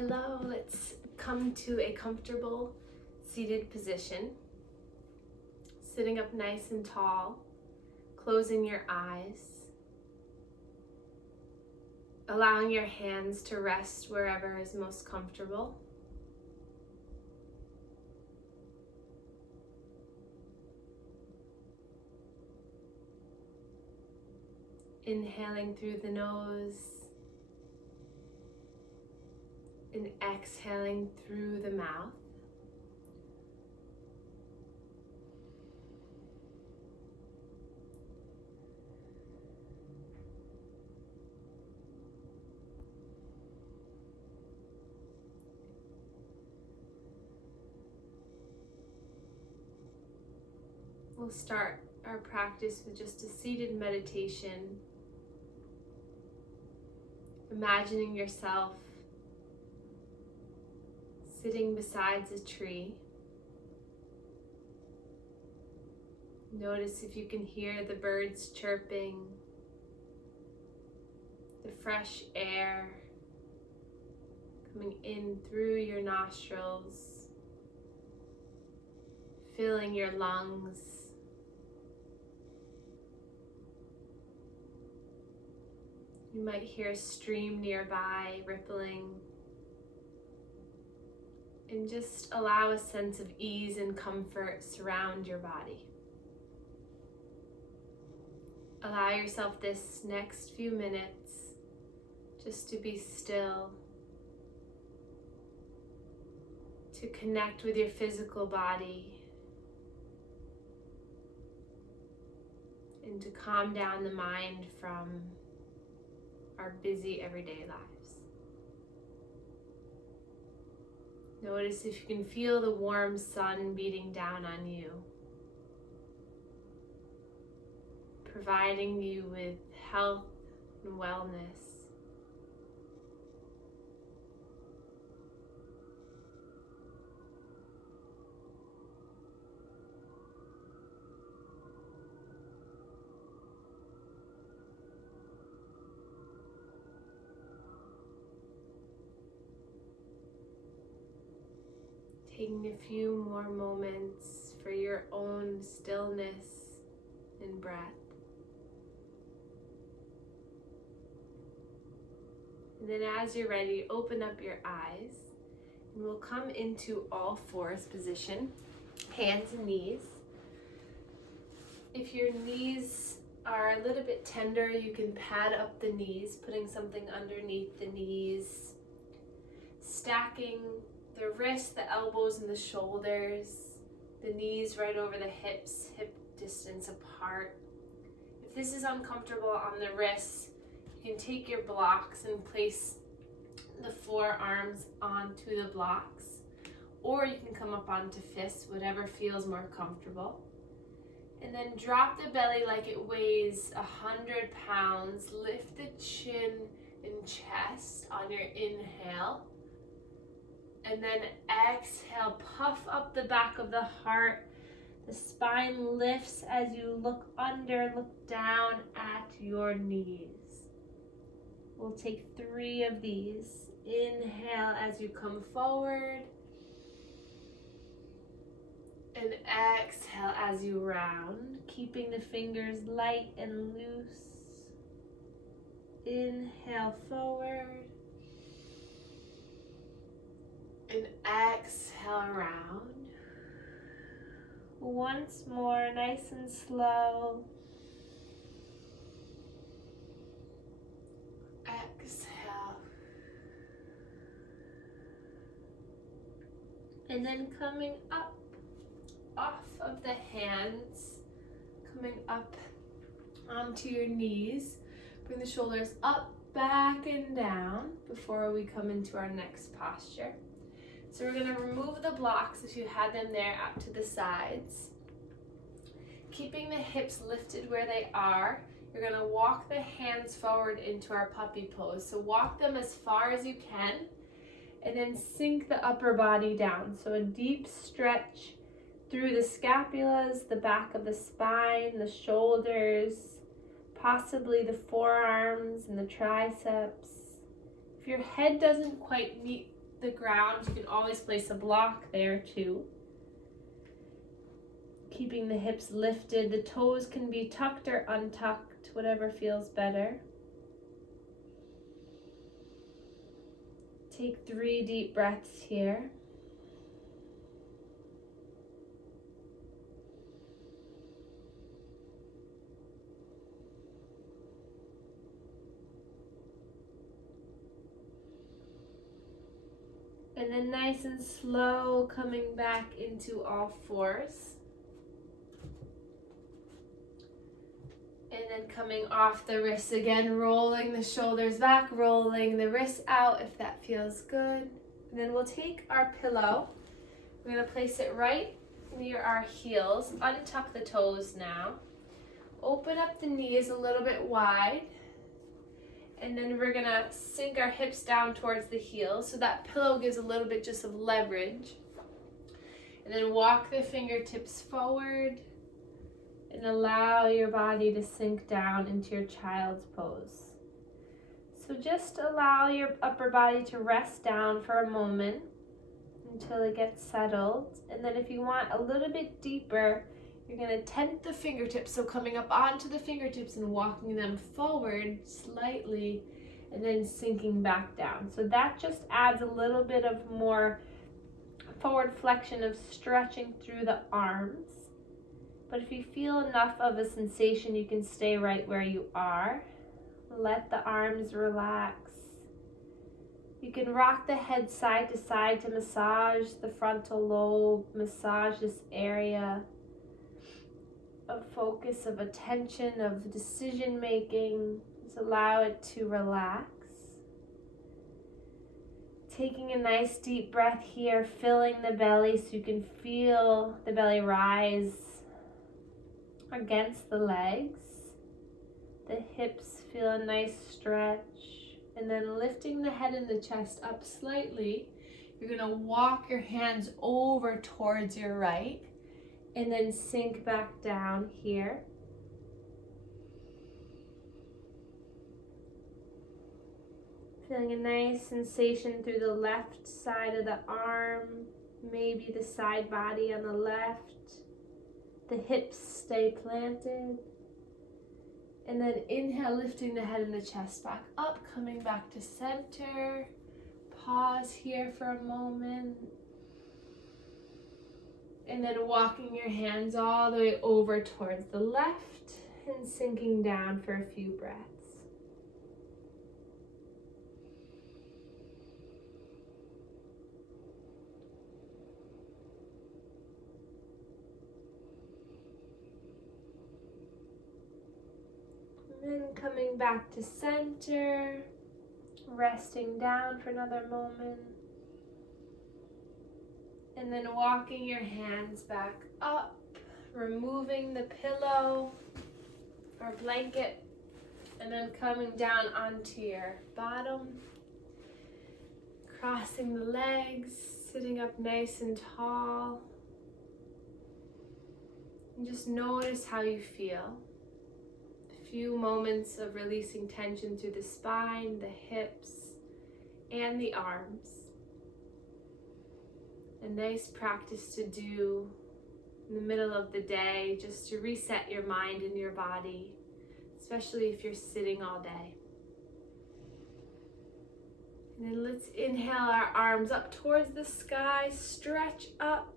Hello, let's come to a comfortable seated position. Sitting up nice and tall, closing your eyes, allowing your hands to rest wherever is most comfortable. Inhaling through the nose and exhaling through the mouth. We'll start our practice with just a seated meditation, imagining yourself sitting beside a tree. Notice if you can hear the birds chirping, the fresh air coming in through your nostrils, filling your lungs. You might hear a stream nearby rippling. And just allow a sense of ease and comfort surround your body. Allow yourself this next few minutes just to be still, to connect with your physical body, and to calm down the mind from our busy everyday lives. Notice if you can feel the warm sun beating down on you, providing you with health and wellness. Taking a few more moments for your own stillness and breath. And then as you're ready, open up your eyes and we'll come into all fours position, hands and knees. If your knees are a little bit tender, you can pad up the knees, putting something underneath the knees, stacking the wrists, the elbows, and the shoulders, the knees right over the hips, hip distance apart. If this is uncomfortable on the wrists, you can take your blocks and place the forearms onto the blocks, or you can come up onto fists, whatever feels more comfortable. And then drop the belly like it weighs 100 pounds. Lift the chin and chest on your inhale. And then exhale, puff up the back of the heart. The spine lifts as you look under, look down at your knees. We'll take 3 of these. Inhale as you come forward. And exhale as you round, keeping the fingers light and loose. Inhale forward. And exhale around. Once more, nice and slow. Exhale. And then coming up off of the hands, coming up onto your knees. Bring the shoulders up, back, and down before we come into our next posture. So we're going to remove the blocks if you had them there out to the sides. Keeping the hips lifted where they are, you're going to walk the hands forward into our puppy pose. So walk them as far as you can and then sink the upper body down. So a deep stretch through the scapulas, the back of the spine, the shoulders, possibly the forearms and the triceps. If your head doesn't quite meet the ground. You can always place a block there too. Keeping the hips lifted. The toes can be tucked or untucked, whatever feels better. Take 3 deep breaths here. And then nice and slow, coming back into all fours. And then coming off the wrists again, rolling the shoulders back, rolling the wrists out if that feels good. And then we'll take our pillow. We're going to place it right near our heels. Untuck the toes now. Open up the knees a little bit wide. And then we're gonna sink our hips down towards the heels, so that pillow gives a little bit just of leverage. And then walk the fingertips forward and allow your body to sink down into your child's pose. So just allow your upper body to rest down for a moment until it gets settled. And then if you want a little bit deeper, you're going to tent the fingertips, so coming up onto the fingertips and walking them forward slightly and then sinking back down. So that just adds a little bit of more forward flexion of stretching through the arms. But if you feel enough of a sensation, you can stay right where you are. Let the arms relax. You can rock the head side to side to massage the frontal lobe, massage this area of focus, of attention, of decision making. Just allow it to relax. Taking a nice deep breath here, filling the belly so you can feel the belly rise against the legs. The hips feel a nice stretch. And then lifting the head and the chest up slightly. You're going to walk your hands over towards your right. And then sink back down here. Feeling a nice sensation through the left side of the arm, maybe the side body on the left. The hips stay planted. And then inhale, lifting the head and the chest back up, coming back to center. Pause here for a moment. And then walking your hands all the way over towards the left and sinking down for a few breaths. And then coming back to center, resting down for another moment. And then walking your hands back up, removing the pillow or blanket, and then coming down onto your bottom, crossing the legs, sitting up nice and tall. And just notice how you feel. A few moments of releasing tension through the spine, the hips, and the arms. A nice practice to do in the middle of the day, just to reset your mind and your body, especially if you're sitting all day. And then let's inhale our arms up towards the sky, stretch up